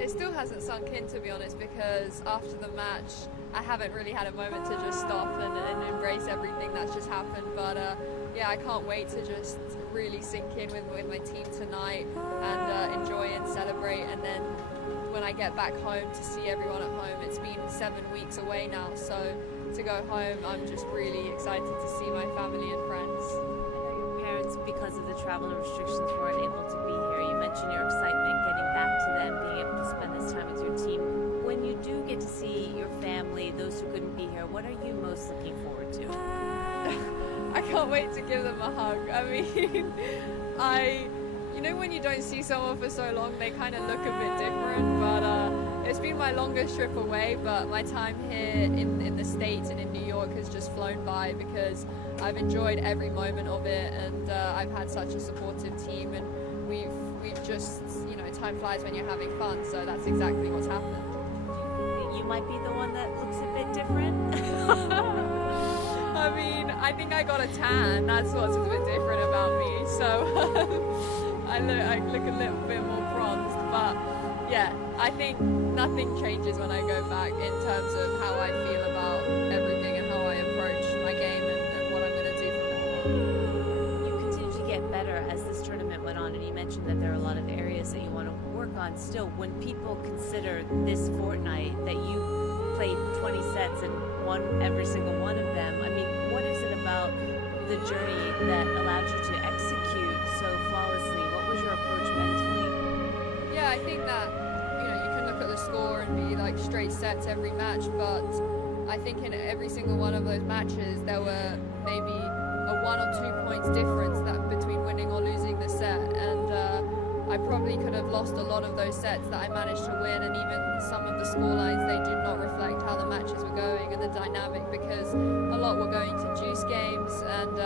It still hasn't sunk in, to be honest, because after the match I haven't really had a moment to just stop and embrace everything that's just happened. But yeah, I can't wait to just really sink in with my team tonight and enjoy and celebrate. And then when I get back home to see everyone at home, it's been 7 weeks away now, so to go home I'm just really excited to see my family and friends. I know your parents, because of the travel restrictions, weren't able to be here. You mentioned your excitement getting back to them, being able to spend this time with your team. When you do get to see your family, those who couldn't be here, what are you most looking forward to? I can't wait to give them a hug. I mean, you know when you don't see someone for so long, they kind of look a bit different, but it's been my longest trip away, but my time here in the States and in New York has just flown by because I've enjoyed every moment of it, and I've had such a supportive team, and we've just, you know, time flies when you're having fun, so that's exactly what's happened. You might be the one that looks a bit different. I mean, I think I got a tan, that's what's a bit different about me, so I look a little bit more bronzed, but yeah, I think nothing changes when I go back in terms of how I feel about everything and how I approach my game and what I'm going to do from now on. You continue to get better as this tournament went on, and you mentioned that there are a lot of areas that you want to work on still. When people consider this fortnight that you played 20 sets and won every single one of them, I mean, what is it about the journey that allowed you to execute so flawlessly? What was your approach mentally? Yeah, I think that, you know, you can look at the score and be like straight sets every match, but I think in every single one of those matches there were maybe a 1 or 2 points difference between winning or losing the set, and I probably could have lost a lot of those sets that I managed to win, and even some of the scorelines, they did not reflect how the matches were going and the dynamic, because a lot were going to juice games, and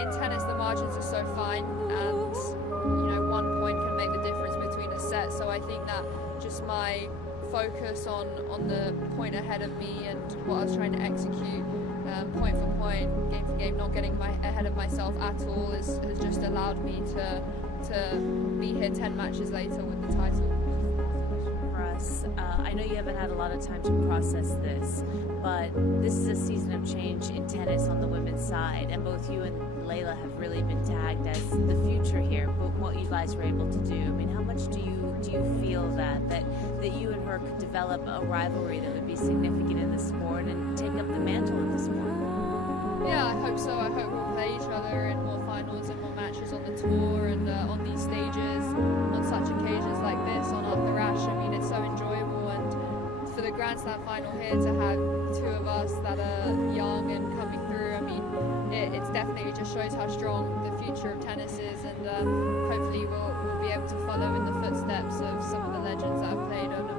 in tennis the margins are so fine, and you know, 1 point can make the difference between a set. So I think that just my focus on the point ahead of me and what I was trying to execute, point for point, game for game, not getting ahead of myself at all, has just allowed me to be here 10 matches later with the title. For us, I know you haven't had a lot of time to process this, but this is a season of change in tennis on the women's side, and both you and Layla have really been tagged as the future here, but what you guys were able to do. I mean, how much do you feel that you and her could develop a rivalry that would be significant in the sport and take up the mantle of the sport? Yeah, I hope so. I hope we'll play each other in more finals and more matches on the tour and on these stages, on such occasions like this, on Arthur Ashe. I mean, it's so enjoyable, and for the Grand Slam final here to have two of us that are young and coming through, I mean, it's definitely just shows how strong the future of tennis is, and hopefully we'll be able to follow in the footsteps of some of the legends that have played over